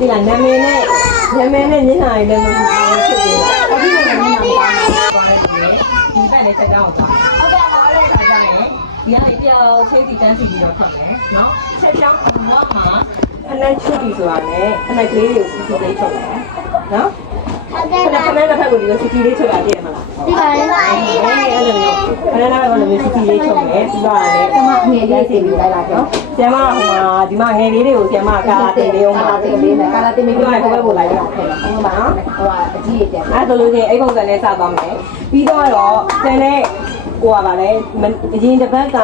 ဒီကနာမည်နဲ့ညနေနဲ့ညနေလည်းမဖြစ်သေးဘူး။အခုလည်းညနေမှာဒီဘက်နဲ့ချက်ကြောင်းသွား။ဟုတ်ကဲ့ပါလေခါကြရင်ဒီကနေပြောင်းချိတ်စီတန်းစီပြီးတော့ထွက်မယ်နော်။ချက်ကြောင်းမှာခဏချွတ်ပြီးဆိုတာနဲ့ခဏကလေးတွေကိုစီစီလေးချုပ်မယ်နော်။ဟုတ်ကဲ့ပါခဏတစ်ဖက်ကိုဒီလိုစီစီလေးချုပ်တာသိရမလား။ဒီပါလေ။အဲ့လိုမျိုးခဏနောက်ကတော့မျိုးစီစီလေးချုပ်မယ်ပြီးတော့လည်းကျမငယ်လေးစီပြီးလိုက်ပါတော့။ကျမဟိုမှာဒီမှာငယ်လေးတွေကိုကျမကာလာတင်လေးအောင်ပါတင်လေးနဲ့ကာလာတင်ပြီးတော့ဟိုဘက်ကိုလိုက်တာဖြစ်တယ်ဟုတ်ပါနော်ဟိုကအကြီးတက်အဲ့ဆိုလို့ချင်းအဲ့ပုံစံနဲ့စသွားမယ်ပြီးတော့ကျန်တဲ့ကိုကပါလေအရင်တစ်ပတ်က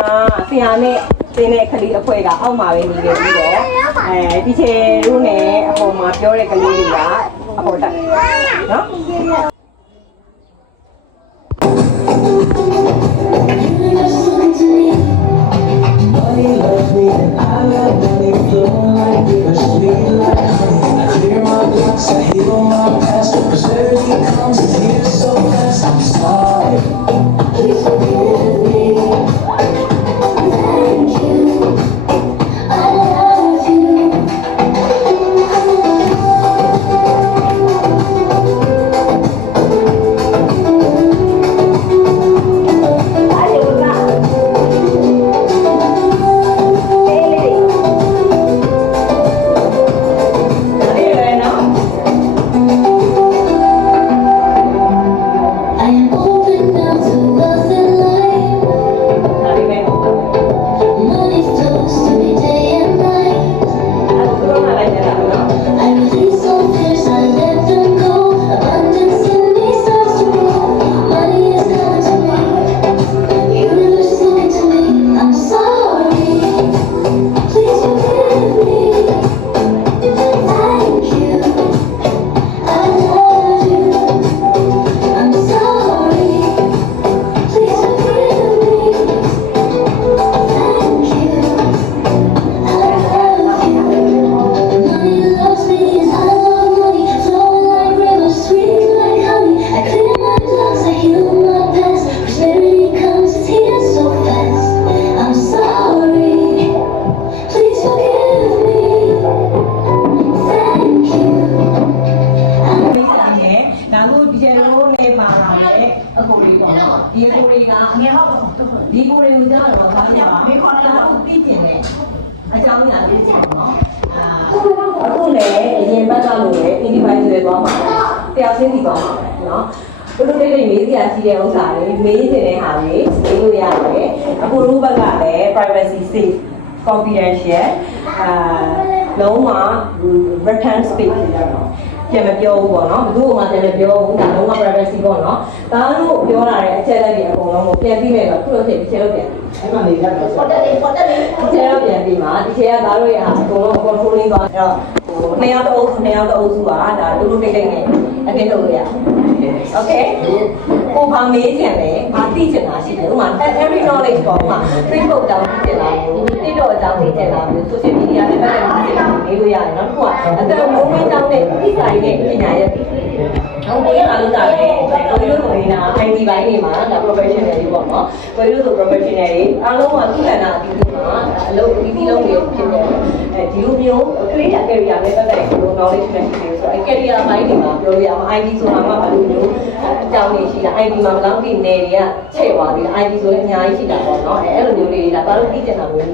ဆရာနဲ့တင်တဲ့ကလေးအဖွဲကအောက်မှာပဲနေခဲ့ပြီးတော့ဒီချေတို့နဲ့အပေါ်မှာပြောတဲ့ကလေးတွေကအပေါ်တက်နော်I heal my past, but preserve comes to you so fast. I'm sorry, please forgive me. Thank you, I love you.ဒီကိုတွေကငယ်ဟုတ်ဒီကိုတွေကိုကြားတော့ဘာလဲမေခေါ်လာတော့သိကျင်တယ်အကြောင်းအရာသိကျင်နော်အခုလည်းအရင်ဘက်ကလို့လေ85ဆိုရသွားမှာတယောက်ချင်းစီသွားမှာနော်တို့တို့လေးမေးစရာရှိတဲ့ဥစ္စာတွေမေးနေတဲ့ဟာတွေမေးလို့ရတယ်အခုတို့ဘက်ကလည်း privacy safe confidential လုံးဝ return space ပြန်မပြောဘူးပေါ့နော်ဘယ်သူ့မှပြန်မပြောဘူးဒါလုံးဝ privacy ပေါ့နော်ဒါတို့ပြောလာတဲ့အချက်လက်တွေအကုန်လုံးကိုပြန်ပြီးမယ်တော့ခုလိုချိန်တစ်ချက်လောက်ပြန်အဲ့မှာနေရတော့ပေါ်တက်လေးတစ်ချက်လောက်ပြန်ပြီးမှဒီချက်ကဒါတို့ရဲ့အကုန်လုံး controlling သွားအဲ့တော့ဟိုနှစ်ယောက်တအုပ်စုကဒါတို့တို့တိတ်တိတ်နဲ့အကင်းလုပ်လို့ရโอเคကိုဘာမေးချင်လဲဘာသိချင်တာရှိတယ်ဥပမာ every knowledge ပေါ့ဥပမာ Facebook အကြောင်းသိချင်တာမျိုး TikTok အကြောင်းသိချင်တာမျိုး social media တွေပတ်သက်ပြီးမေးလို့ရတယ်နော်ခုကအသက်မိုးမင်းတောင်းတဲ့ဒီဆိုင်နဲ့ပညာရဲ့ဟုတ်ကဲ့အားလုံးကလည်းကိုရီးယားကိုနေတာ IT ဘိုင်းတွေမှာဒါ professional တွေပေါ့နော်ကိုရီးယားဆို professional တွေအားလုံးကသူ့ကဏ္ဍအသီးသီးမှာအလုပ်အသီးသီးလုပ်နေဖြစ်တယ်ဒီလိုမျိုး career နဲ့ပတ်သက်ပြီး knowledge နဲ့ရှိတယ်ဆိုတော့ career ဘိုင်းတွေမှာပြောရအောင် IT ဆိုတာမှဘာလို့မျိုးအကြောင်းတွေရှိတာ IT မှာဘယ်လောက်ဒီနယ်တွေကချဲ့သွားပြီး IT ဆိုလည်းအများကြီးရှိတာပေါ့နော်အဲ့လိုမျိုးလေးဒါဘာလို့သိချင်တာမျိုး